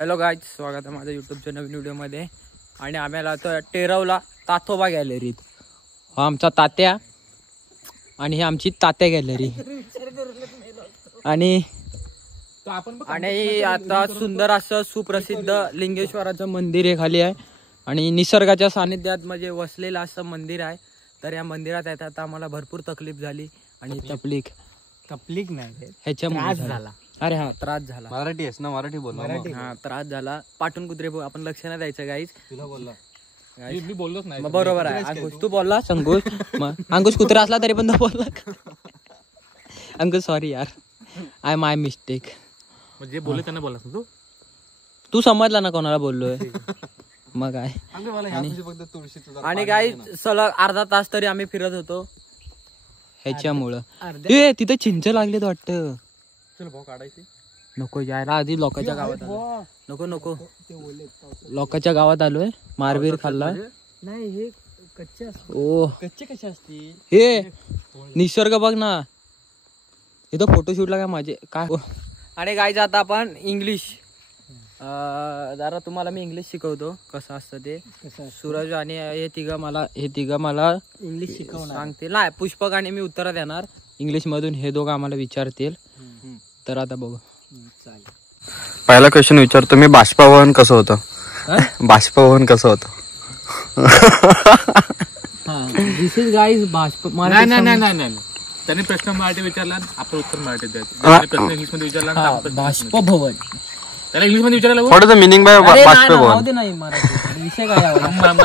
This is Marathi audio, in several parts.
हॅलो गाईज, स्वागत आहे माझ्या यूट्यूबच्या नवीन व्हिडिओमध्ये. आणि आम्हाला आता टेरवला तातोबा गॅलरीत. हा आमचा तात्या आणि ही आमची तात्या गॅलरी. आणि आता सुंदर असं सुप्रसिद्ध लिंगेश्वराचं मंदिर हे खाली आहे आणि निसर्गाच्या सानिध्यात म्हणजे वसलेलं असं मंदिर आहे. तर या मंदिरात येतात आता आम्हाला भरपूर तकलीफ झाली आणि तकलीफ नाही ह्याच्यामुळे झाला. अरे हा त्रास झाला. मराठी आहेस ना, मराठी बोल. हा त्रास झाला. पाठून कुत्रे आपण लक्ष नाही द्यायचं गाईज. तुला बोलला मी बोललोच नाही. बरोबर आहे. अंकुश तू बोलला. अंकुश अंकुश कुत्रा असला तरी पण तो बोलला. अंकुश सॉरी यार, आय माय मिस्टेक. म्हणजे बोलले त्यांना बोलला तू समजला ना कोणाला बोललोय. मग काय आणि काही सलग अर्धा तास तरी आम्ही फिरत होतो ह्याच्यामुळं. तिथे चिंच लागलेत वाटतं. चल भाऊ काढायची नको यायला आधी लोकांच्या गावात नको नको लोकांच्या गावात आलोय. मारबीर खाल्ला नाही. हे कच्चे ओ कच्चे कसे असतील. हे निसर्ग बघ ना. इथं फोटोशूटला काय माझे काय. आणि गाईज आता आपण इंग्लिश जरा तुम्हाला मी इंग्लिश शिकवतो कसं असतं ते. सूरज आणि हे तिघं मला इंग्लिश शिकवणार सांगतील. नाही, पुष्पक आणि मी उत्तर देणार इंग्लिश मधून. हे दोघं आम्हाला विचारतील. तर आता बघू. पहिला क्वेश्चन विचारतो मी. बाष्पवहन कसं होतं? बाष्पवहन कसं होतं? दिस इज गाईज बाष्प. नाही. त्याने प्रश्न मराठी विचारला, आपलं उत्तर मराठीत द्यायचं. प्रश्न इंग्लिश मध्ये विचारला, बाष्पभवन त्याला इंग्लिश मध्ये विचारायला. What is the meaning by बाष्पवहन? नाही मराठी विषय काय.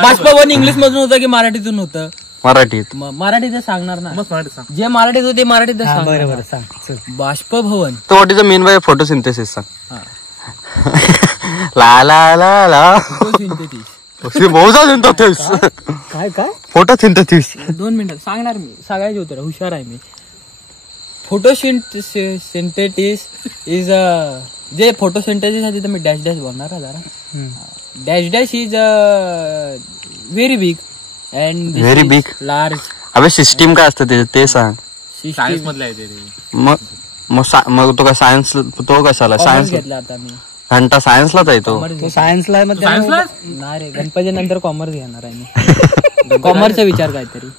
बाष्पभवन इंग्लिश मधून होतं की मराठीतून होतं? मराठीत. मराठीत सांगणार ना. मराठीत सांग. जे मराठीत होते मराठीत सांग. बरोबर सांग. बाष्पभवन. तर what is the mean by photosynthesis सांग. ला ला ला ला काय फोटोसिंथेसिस. 2 मिनिटं सांगणार मी. सगळ्याचे उत्तर हुशार आहे मी. फोटोसिंथेसिस इज जे फोटोसिंथेसिस आहे तिथे मी डॅश डॅश बोलणार आहे जरा. Dash dash is very big and very big large. अबे सिस्टीम काय असतं ते सांग. सायन्स मधलं आहे ते. मग तो काय सायन्स, तो कशाला सायन्स घेतला आता मी. घंटा सायन्सलाच आहे तो. सायन्सला नाही रे, गणपती नंतर कॉमर्स घेणार आहे मी. कॉमर्सचा विचार काहीतरी.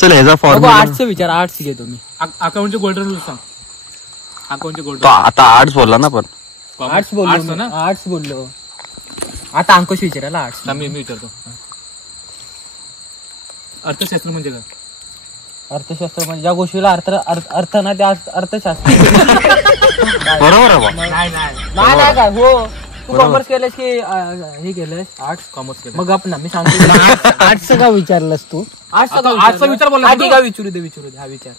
चल ह्याचा फॉर्म्युला. आर्ट्सचा विचार. आर्ट्स घेतो मी. अकाउंटचे गोल्डन रूल सांग. अकाउंटचे तो गोल्डन. आता आर्ट्स बोलला ना. पण आर्ट्स बोललो ना. आर्ट्स बोललो. आता अंकुश विचारायला आर्ट्स. मी विचारतो. अर्थशास्त्र म्हणजे काय? अर्थशास्त्र म्हणजे ज्या गोष्टीला अर्थ ना त्या अर्थशास्त्र. बरोबर आहे. नाही काय हो. तू कॉमर्स केलंस की हे केलंस आर्ट्स? कॉमर्स केलं. मग आपण मी सांगतो. आर्ट्सचं का विचारलंस तू? आर्ट्सचा विचार बोलला. का विचारू दे हा विचार.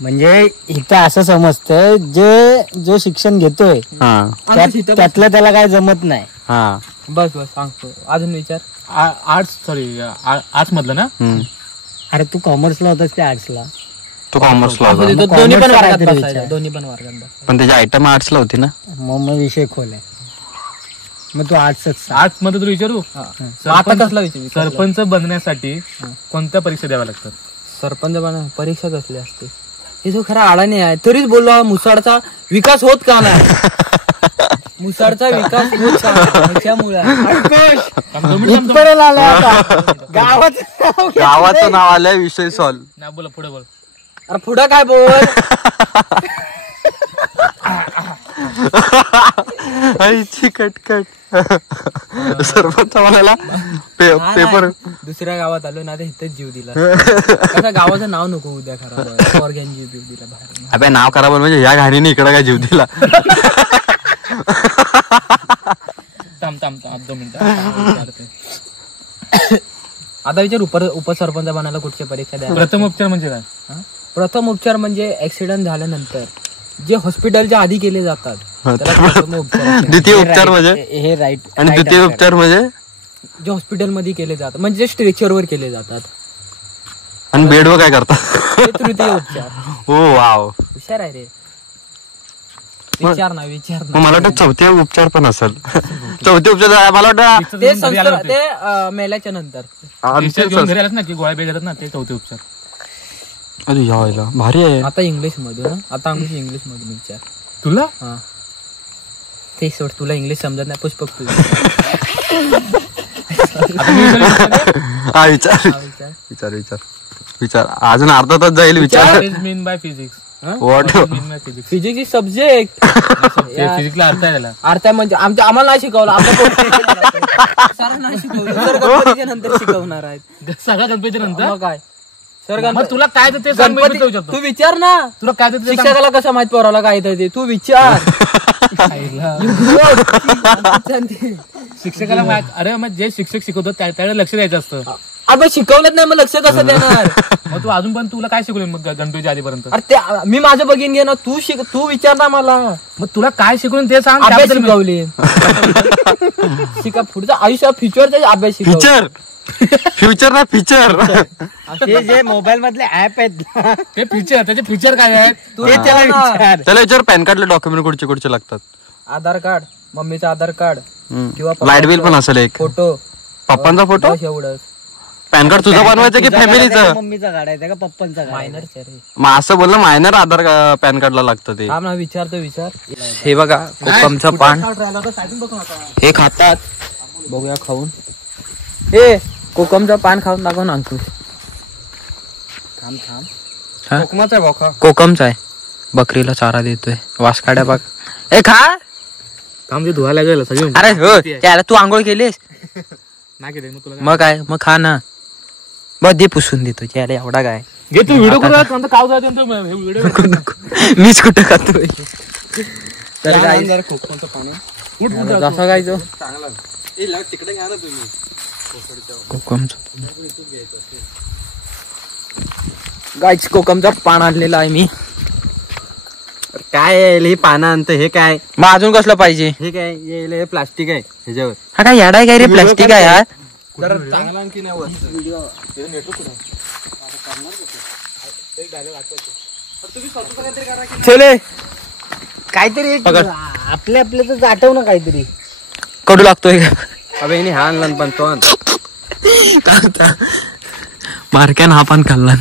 म्हणजे इथं असं समजतं जो शिक्षण घेतोय त्यातलं त्याला काय जमत नाही. बस सांगतो. अजून विचार. आर्ट्स मधलं ना. अरे तू कॉमर्सला होतास की आर्ट्सला? तो कॉमर्सला होता. दोन्ही पण वर्गात. पण त्याची आयटम आर्ट्सला होती ना. मग विषय खोल आहे. मग तू आर्ट्सच. आर्ट्स मध्ये तुला विचारू. आता कसला विचार? सरपंच बनण्यासाठी कोणत्या परीक्षा द्याव्या लागतात? सरपंच परीक्षा कसली असते हे जो खरा आळा नाही आहे. तरीच बोललो मुसाडचा विकास होत का नाही. मुसाडचा विकास होत का त्याच्यामुळे. गावाचं नाव आलंय, विषय सॉल्व. नाही बोला, पुढे बोल. अरे पुढं काय बोल. कटकट. सरपंच म्हणाला पेपर. दुसऱ्या गावात आलो ना, इथेच जीव दिला. आता गावाचं नाव नको उद्या खराब. ऑर्गॅन जीव दिला बाहेर. अबे नाव खराब म्हणजे या घाणीने इकडे काय जीव दिला. थांब 2 मिनिटं. आता विचार उपसरपंच बनायला कुठची परीक्षा द्या? प्रथम उपचार म्हणजे काय? प्रथम उपचार म्हणजे ऍक्सिडेंट झाल्यानंतर जे हॉस्पिटलच्या आधी केले जातात त्याला प्रथम उपचार. द्वितीय उपचार म्हणजे हे राईट. आणि द्वितीय उपचार म्हणजे जे हॉस्पिटलमध्ये केले जातात म्हणजे स्ट्रेचरवर केले जातात. आणि बेडवर काय करतात? तृतीय उपचार. हो वाव, हुशार आहे रे. विचार ना. मला वाटतं चौथ्या उपचार पण असेल. चौथ्या उपचार मला वाटतं ते मेल्याच्या नंतर घरी आलात ना की गोळ्या बेजातात ना, ते चौथे उपचार. अरे यायला भारी आहे. आता इंग्लिश मधून. आता इंग्लिश मधून विचार तुला. ते सोड, तुला इंग्लिश समजत नाही. पुष्पक तू हा विचार अजून अर्धा तास जाईल. विचार. Mean by physics. What? Physics is subject. फिजिक्सला अर्थ आहे त्याला. अर्थ म्हणजे आम्हाला नाही शिकवलं, सर नाही शिकवलं. सर गणपतीच्या नंतर शिकवणार आहेत. सगळ्या गणपतीच्या नंतर मग काय सर मग तुला काय तर ते सांग, मी गणपती विचारू शकतो. तू विचार ना. तुला काय तर ते सांग. शिक्षकाला कसं माहित पोराला काय येतं ते तू विचार. शिक्षकाला माहित. अरे मग जे शिक्षक शिकवतो त्याकडे लक्ष द्यायचं असतं. अगं शिकवलंच नाही, मग लक्ष कसं देणार? मग तू अजून पण तुला काय शिकवलं मग गणपतीच्या आधीपर्यंत? अरे ते मी माझं बघीन घे ना. तू विचार ना मला. मग तुला काय शिकवलं ते सांग. अभ्यास शिकवले. शिका पुढचं आयुष्यात फ्युचरचा अभ्यास शिकवले. फ्युचर ना फीचर. हे जे मोबाईल मधले ऍप आहेत ना, ते फीचर, त्याचे फीचर काय आहेत? तू विचार ना. त्याला विचार पॅन कार्डला डॉक्युमेंट कुठचे लागतात? आधार कार्ड, मम्मीचं आधार कार्ड किंवा लाईट बिल पण असेल एक. Photo, पप्पांचा photo. बस एवढंच. पॅन कार्ड तुझं बनवायचं की फॅमिलीचं? मम्मीचा काढायचा का पप्पांचा? मायनर मग असं बोललं मायनर आधार पॅन कार्डला लागतं ते. विचारतो विचार. हे बघा कोकमचं पान हे खातात. बघूया खाऊन. हे कोकमचं पान खाऊन दाखव ना अंकुश. कोकमाचा आहे बोका. कोकमचा आहे. बकरीला चारा देतोय. वास काढ्या बघ. ए खा. म्हणजे धुवायला लागेल सगळी. अरे हो त्याला तू आंघोळ केलीस नाही केलं मग तुला मग काय? मग खा ना. बघ दे पुसून देतो त्याला. एवढा काय घे तू व्हिडिओ करू. काव व्हिडिओ मीच कुठं खातोय. तर काय कोकमाचं पाणी जसं काय तो तिकडे घ्या ना तुम्ही. गायच कोकमचा पान आणलेला आहे मी. काय हे पानं आणतं हे काय? मग अजून कसलं पाहिजे? हे काय? हे प्लास्टिक आहे ह्याच्यावर. हा काय याडा काय रे? प्लास्टिक आहे यार. चले काहीतरी आपल्या तर आठव ना काहीतरी. कडू लागतोय अबे हा आणला पण तो मारक्यान हा पान खाल्ला.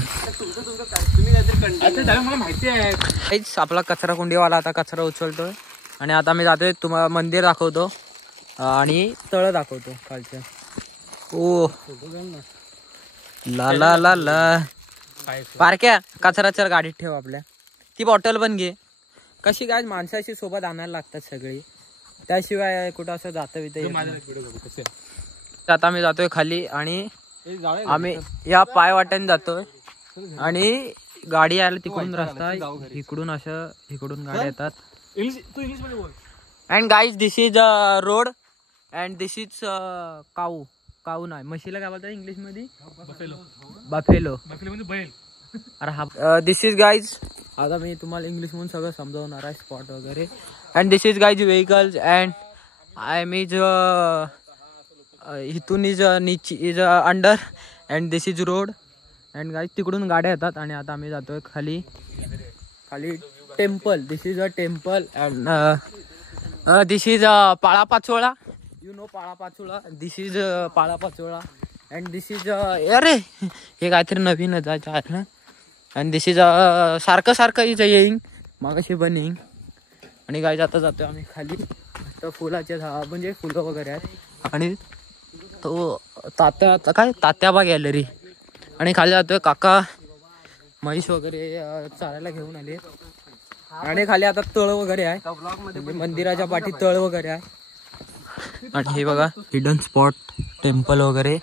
मला माहिती आहे. आपला कचरा कुंडीवाला आता कचरा उचलतोय आणि आता मी जातोय. तुम्हाला मंदिर दाखवतो आणि तळ दाखवतो खालचं. ओ ला ला ला ला. पारक्या कचरा चर गाडीत ठेव आपल्या. ती बॉटल पण घे. कशी काय माणसाशी सोबत आणायला लागतात सगळी, त्याशिवाय कुठं असं जातं वित. आता मी जातोय खाली आणि आम्ही या पाय वाट्याने जातोय आणि गाडी यायला तिकडून रस्ता इकडून असं इकडून गाड्या येतात. तू इंग्लिश मध्ये बोल. And guys this is road and this is cow. Cow नाही, म्हशीला काय बोलतात इंग्लिश मध्ये? बफेलो. बफेलो म्हणजे बैल. अरे हा दिस इज गाईज. आता मी तुम्हाला इंग्लिश म्हणून सगळं समजवणार आहे स्पॉट वगैरे. And this is guys vehicles and I am is इथून इज नीच is under and this is road and guys तिकडून गाड्या येतात. आणि आता आम्ही जातोय खाली. खाली temple. This is a temple and this is पाळापाचोळा. यू नो पाळापाचोळा. दिस इज पाळापाचोळा अँड दिस इज अरे हे काहीतरी नवीनच आहे. अँड दिस इज सारखं इज येईंग मागाशी बनिंग. आणि गाईज आता जातोय आम्ही खाली. तर फुलाचे झाड म्हणजे फुलं वगैरे आहेत आणि तो तात्या काय तात्याबा गॅलरी. आणि खाली जातोय काका म्हैस वगैरे चालायला घेऊन आले. आणि खाली आता तळ वगैरे आहे म्हणजे मंदिराच्या पाठी तळ वगैरे आहे. आणि हे बघा हिडन स्पॉट टेम्पल वगैरे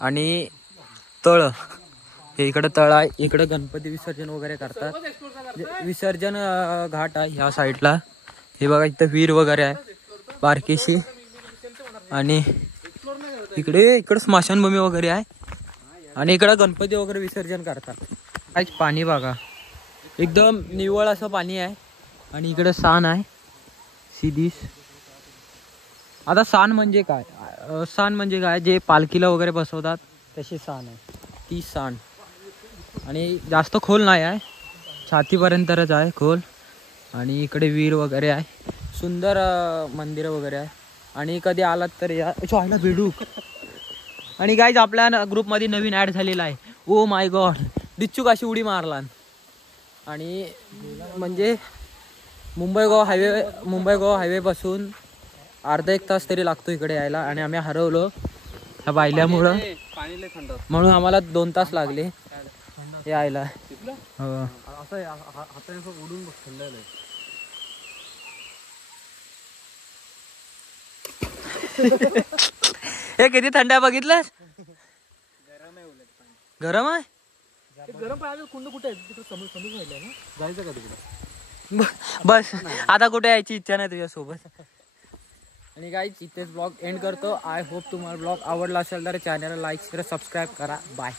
आणि तळ. हे इकडं तळ आहे. इकडं गणपती विसर्जन वगैरे करतात. विसर्जन घाट आहे ह्या साईडला. हे बघा इथं विहीर वगैरे आहे बारकेशी. आणि इकडं स्मशानभूमी वगैरे आहे. आणि इकडं गणपती वगैरे विसर्जन करतात. काहीच पाणी बघा एकदम निव्वळ असं पाणी आहे. आणि इकडं सान आहे सीधीस. आता सान म्हणजे काय? सान म्हणजे काय? जे पालखीला वगैरे बसवतात तशी सान आहे ती सान. आणि जास्त खोल नाही आहे, छातीपर्यंतच आहे खोल. आणि इकडे विहीर वगैरे आहे. सुंदर मंदिरं वगैरे आहे. आणि कधी आलात तर या चॉयला भेडू. आणि गाईज आपल्या ग्रुपमध्ये नवीन ॲड झालेला आहे. ओ माय गॉड डिच्चू काशी उडी मारला. आणि म्हणजे मुंबई गोवा हायवे पासून अर्धा एक तास तरी लागतो इकडे यायला आणि आम्ही हरवलो ह्या बायल्यामुळं, म्हणून आम्हाला 2 तास लागले यायला. हो. हे किती थंड आहे बघितलंस? गरम आहे. गरम पाण्याचं कुंड कुठे आहे? तिकडे समोर राहिलंय ना, जायचं का तिकडे? बस आता कुठे यायची इच्छा नाही तुझ्यासोबत. आणि गाईज इथेच ब्लॉग एंड करतो. आय होप तुम्हाला ब्लॉग आवडला असेल तर चॅनलला लाईक करा, सबस्क्राईब करा. बाय.